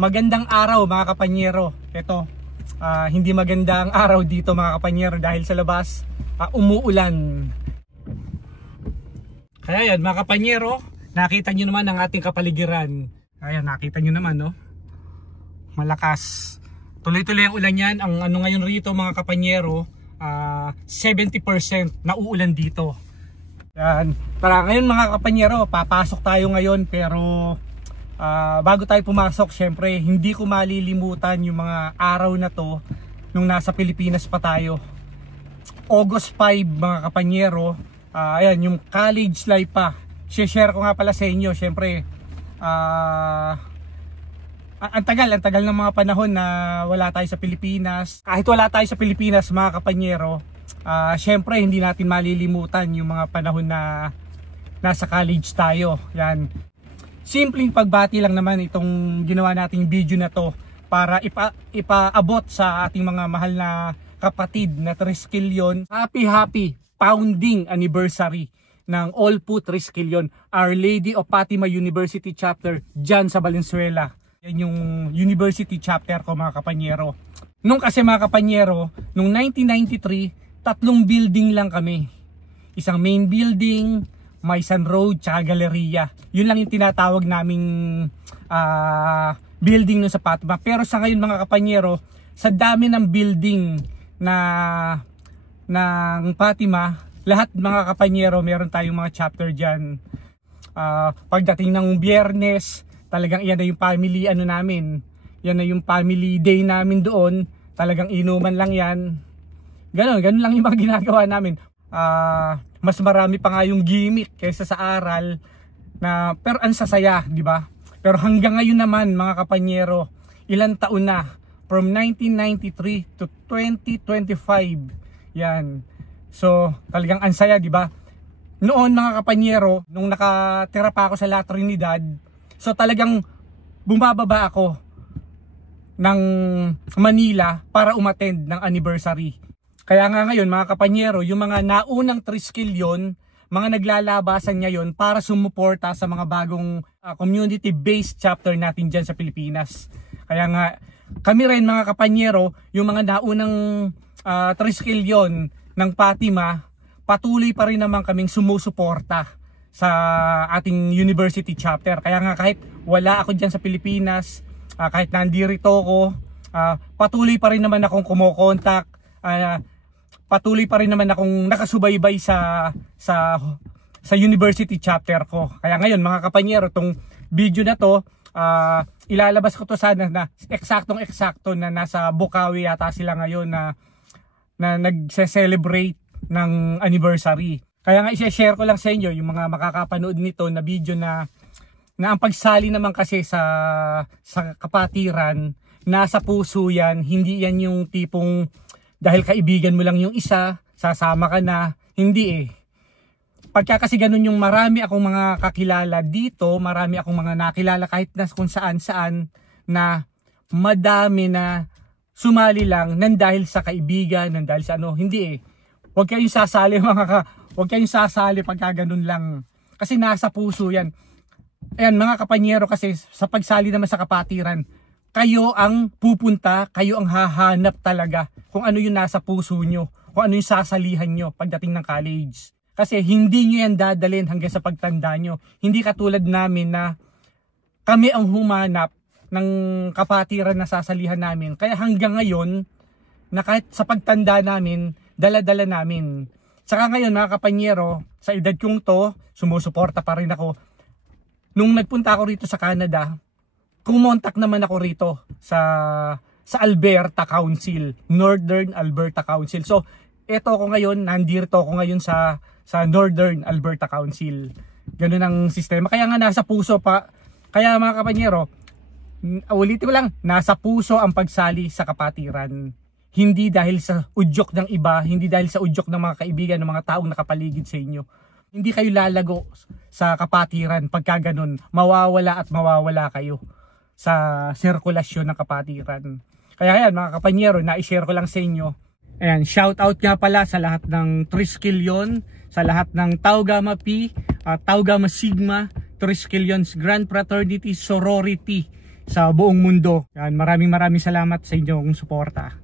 Magandang araw mga kapanyero. Ito, hindi magandang araw dito mga kapanyero dahil sa labas umuulan. Kaya yan mga kapanyero, nakita nyo naman ang ating kapaligiran. Ayan, nakita nyo naman, no? Malakas. Tuloy-tuloy ang ulan yan. Ang ano ngayon rito mga kapanyero, 70% na uulan dito. Yan. Tara ngayon mga kapanyero, papasok tayo ngayon pero bago tayo pumasok, syempre hindi ko malilimutan yung mga araw na to nung nasa Pilipinas pa tayo. August 5 mga kapanyero, ayan yung college life pa. Share ko nga pala sa inyo, syempre ang tagal ng mga panahon na wala tayo sa Pilipinas. Kahit wala tayo sa Pilipinas mga kapanyero, syempre hindi natin malilimutan yung mga panahon na nasa college tayo. Yan. Simpleng pagbati lang naman itong ginawa nating video na to para ipaabot sa ating mga mahal na kapatid na Triskelion. Happy founding anniversary ng Olpu Triskelion, Our Lady of Fatima University Chapter dyan sa Valenzuela. Yan yung university chapter ko mga kapanyero. Nung kasi mga kapanyero, nung 1993, 3 building lang kami. Isang main building, Maisan Road, tsaka Galleria. Yun lang yung tinatawag naming building nun sa Fatima. Pero sa ngayon mga kapanyero, sa dami ng building ng Fatima, lahat mga kapanyero, meron tayong mga chapter dyan. Pagdating ng Biyernes, talagang iyan na yung family ano namin. Yan na yung family day namin doon. Talagang inuman lang yan. Ganun lang yung mga ginagawa namin. Mas marami pa nga yung gimmick kaysa sa aral na, pero ang sasaya, di ba? Pero hanggang ngayon naman mga kapanyero, ilang taon na, from 1993 to 2025. Yan. So, talagang ang saya, di ba? Noon mga kapanyero, nung nakatira pa ako sa La Trinidad, so talagang bumababa ako ng Manila para umattend ng anniversary. Kaya nga ngayon mga kapanyero, yung mga naunang Triskelion, mga naglalabasan ngayon para sumuporta sa mga bagong community-based chapter natin dyan sa Pilipinas. Kaya nga kami rin mga kapanyero, yung mga naunang Triskelion ng Fatima, patuloy pa rin naman kaming sumusuporta sa ating university chapter. Kaya nga kahit wala ako dyan sa Pilipinas, kahit nandito ako, patuloy pa rin naman akong kumokontak, patuloy pa rin naman akong nakasubaybay sa university chapter ko. Kaya ngayon mga kapanyero, tong video na to, ilalabas ko to sana na eksaktong-eksakto na nasa Bukawi yata sila ngayon na nagse-celebrate ng anniversary. Kaya nga i-share ko lang sa inyo yung mga makakapanood nito na video na ang pagsali naman kasi sa kapatiran, nasa puso yan, hindi yan yung tipong dahil kaibigan mo lang yung isa, sasama ka na. Hindi eh. Pagka kasi ganun yung marami akong mga kakilala dito, marami akong mga nakilala kahit na kung saan-saan na madami na sumali lang nang dahil sa kaibigan, nang dahil sa ano. Hindi eh. Huwag kayong sasali huwag kayong sasali pagka ganun lang. Kasi nasa puso yan. Ayan mga kapanyero, kasi sa pagsali naman sa kapatiran, kayo ang pupunta, kayo ang hahanap talaga kung ano yung nasa puso nyo, kung ano yung sasalihan nyo pagdating ng college. Kasi hindi nyo yan dadalhin hanggang sa pagtanda nyo. Hindi katulad namin na kami ang humanap ng kapatiran na sasalihan namin. Kaya hanggang ngayon, na kahit sa pagtanda namin, dala-dala namin. Saka ngayon mga kapanyero, sa edad kong to, sumusuporta pa rin ako. Nung nagpunta ako rito sa Canada, kumontak naman ako rito sa Alberta Council, Northern Alberta Council. So, eto ako ngayon, nandito ako ngayon sa Northern Alberta Council. Ganun ang sistema. Kaya nga nasa puso pa. Kaya mga kapanyero, ulitin ko lang, nasa puso ang pagsali sa kapatiran. Hindi dahil sa udyok ng iba, hindi dahil sa udyok ng mga kaibigan, ng mga taong nakapaligid sa inyo. Hindi kayo lalago sa kapatiran pagka ganun. Mawawala at mawawala kayo sa sirkulasyon ng kapatiran. Kaya yan mga kapanyero, na-share ko lang sa inyo. Ayan, shout out nga pala sa lahat ng Triskelion, sa lahat ng Tau Gamma Pi, Tau Gamma Sigma, Triskelion's Grand Fraternity Sorority. sa buong mundo. Yan, maraming salamat sa inyong suporta.